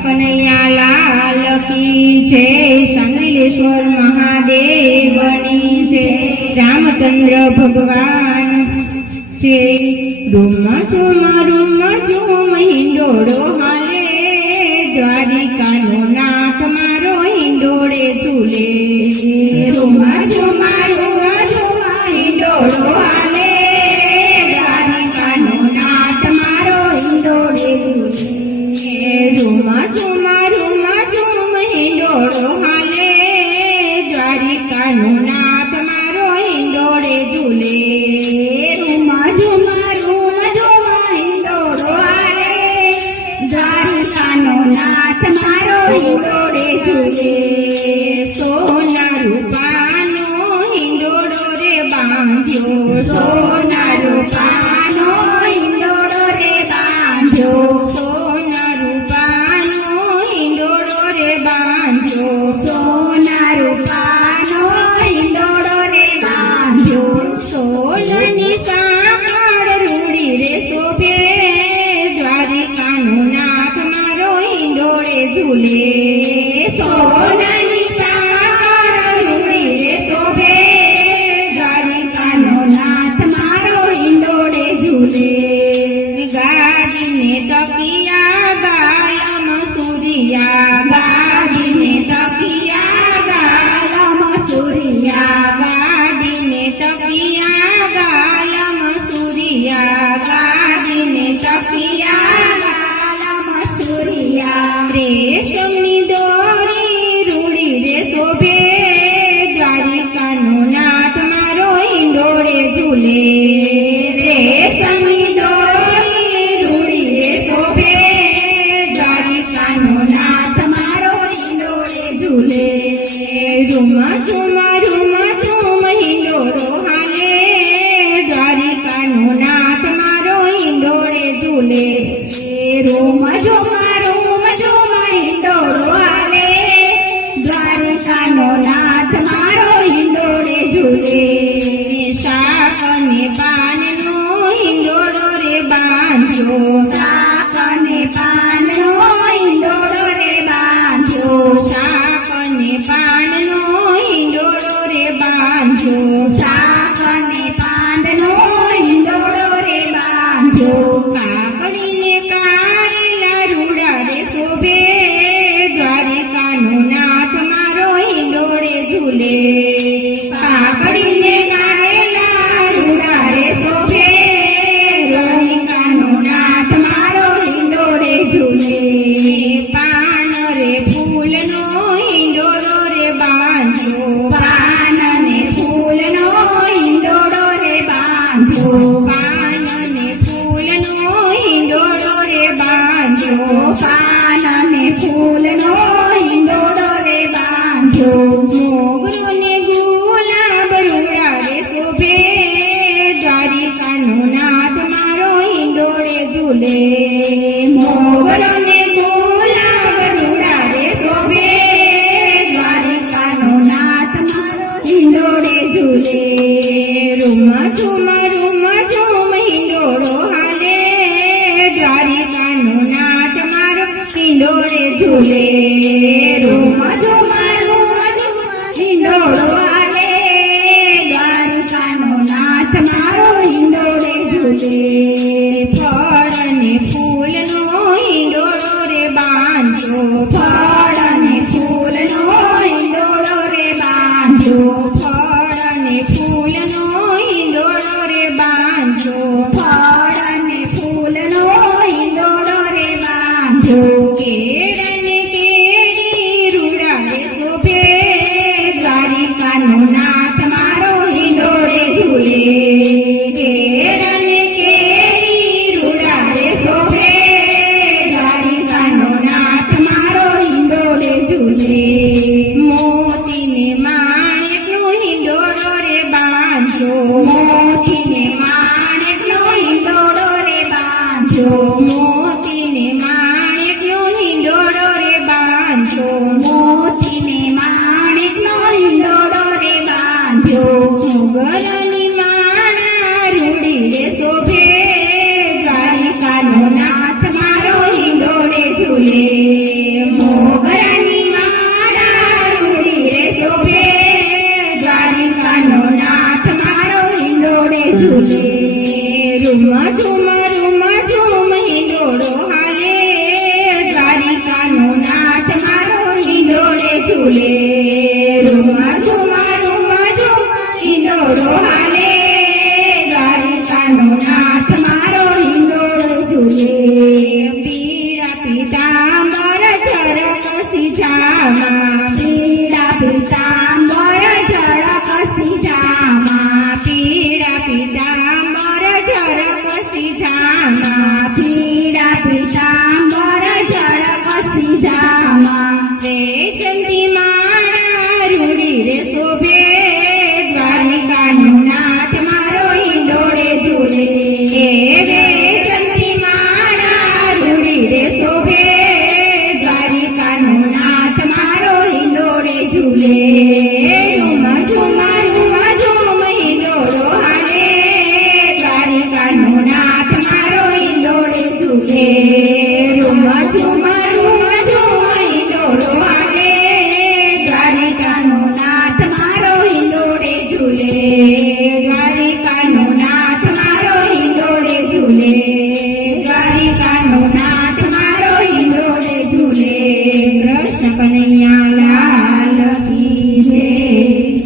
કનૈયા લાલ કી જય, શંગલેશ્વર મહાદેવની જય, રામચંદ્ર ભગવાન જય. રૂમ ઝુમ હિંડોળો હાલે, દ્વારિકાનો નાથ મારો હિંડોળે ઝૂલે. રૂમ ઝુમ હિંડોળો હાલે, દ્વારિકાનો નાથ મારો હિંડોળે ઝૂલે. રૂમ ઝુમ હિંડોળો હાલે, દ્વારિકાનો નાથ મારો હિંડોળે ઝૂલે. રૂમ ઝુમ હિંડોળો હાલે, દ્વારિકાનો નાથ મારો હિંડોળે ઝૂલે. સોના રૂપાનો હિંડોળો રે બાંધ્યો, સોના રૂપાનો હિંડોળો રે બાંધ્યો, સોના રૂપાનો હિંડોળો રે બાંધ્યો, સોના રૂપાનો હિંડોળો રે બાંધ્યો. સોનાની સાંકળ રૂડી રે શોભે, દ્વારિકાનો નાથ મારો હિંડોળે ઝૂલે. સોનાની સાંકળ રૂડી રે શોભે, દ્વારિકાનો નાથ મારો હિંડોળે ઝૂલે. ગાડીને તકિયા ગાયમ સૂર્યા, ગાડીને તકિયા ગાયમ સૂર્યા, ગાડીને તકિયા ગાયમ સૂર્યા, ગાડીને તકિયા ગાયમ સૂર્યા. રેશમની દોરી રૂડી રે શોભે, દ્વારિકાનો નાથ મારો હિંડોળે ઝૂલે. રેશમની દોરી રૂડી રે શોભે, દ્વારિકાનો નાથ મારો હિંડોળે ઝૂલે. રૂમ ઝુમ હિંડોળો હાલે, દ્વારિકાનો નાથ મારો હિંડોળે ઝૂલે. રૂમ ઝુમ હિંડોળો હાલે, દ્વારિકાનો નાથ મારો હિંડોળે ઝૂલે. શાક અને પાનનો હિંડોળો રે બાંધ્યો, શાક અને પાનનો હિંડોળો રે બાંધ્યો, શાક અને પાનનો હિંડોળો રે બાંધ્યો, શાક અને પાનનો હિંડોળો રે બાંધ્યો. કાકડીને કારેલા રૂડા રે શોભે, દ્વારિકાનો નાથ મારો હિંડોળે ઝૂલે. કાકડીને કારેલા રૂડા રે શોભે, દ્વારિકાનો નાથ મારો હિંડોળે ઝૂલે. પાન રે ફૂલનો હિંડોળો રે બાંધ્યો, પાન ને ફૂલનો હિંડોળો રે બાંધ્યો, પાન ને ફૂલનો હિંડોળો રે બાંધ્યો, પાન ને ફૂલનો હિંડોળો રે બાંધ્યો. મોગરો ને ગુલાબ રૂડા રે શોભે, દ્વારિકાનો નાથ મારો હિંડોળે ઝૂલે. મોગરો ને ગુલાબ રૂડા રે શોભે, દ્વારિકાનો નાથ મારો હિંડોળે ઝૂલે. રૂમ ઝુમ હિંડોળો હાલે, દ્વારિકાનો નાથ મારો હિંડોળે ઝૂલે. રૂમ ઝુમ હિંડોળો હાલે, દ્વારિકાનો નાથ મારો હિંડોળે ઝૂલે. ફળ અને ફૂલનો હિંડોળો રે બાંધ્યો, ફળ અને ફૂલનો હિંડોળો રે બાંધ્યો, ફળ અને ફૂલનો હિંડોળો રે બાંધ્યો, ફળ અને ફૂલનો હિંડોળો રે બાંધ્યો. કેળ અને કેળી રૂડા રે શોભે, દ્વારિકાનો નાથ મારો હિંડોળે ઝૂલે. કેળ અને કેળી રૂડા રે શોભે, દ્વારિકાનો નાથ મારો હિંડોળે ઝૂલે. મોતીને માણેકનો હિંડોળો રે બાંધ્યો, મોતીને માણેકનો હિંડોળો રે બાંધ્યો, મોતીને માણેકનો હિંડોળો ઝૂલે મોગરાની માળા રૂડી રે શોભે દ્વારિકાનો નાથ મારો હિંડોળે ઝૂલે રૂમા ઝૂમ હિંડોળો હાલે દ્વારિકાનો નાથ મારો હિંડોળે ઝૂલે રૂમા ઝૂમ હિંડોળો હાલે દ્વારિકાનો નાથ મારો હિંડોળો ઝૂલે પીળા પીતાંબર ઝળક સીધામાં પીળા પીતાંબર ઝળક સીધામાં પીળા પીતાંબર ઝળક સીધામાં પીળા પીતાંબર ઝળક સીધામાં રેશમની માળા રૂડી રે શોભે દ્વારિકાનો નાથ મારો હિંડોળે ઝૂલે રેશમની માળા રૂડી રે શોભે દ્વારિકાનો નાથ મારો હિંડોળે ઝૂલે રૂમ ઝૂમ હિંડોળો હાલે દ્વારિકાનો નાથ મારો હિંડોળે ઝૂલે રૂમ ઝૂમ હિંડોળો હાલે દ્વારિકાનો નાથ મારો હિંડોળે ઝૂલે દ્વારિકાનો નાથ મારો હિંડોળે ઝૂલે દ્વારિકાનો નાથ મારો હિંડોળે ઝૂલે કૃષ્ણ કનૈયા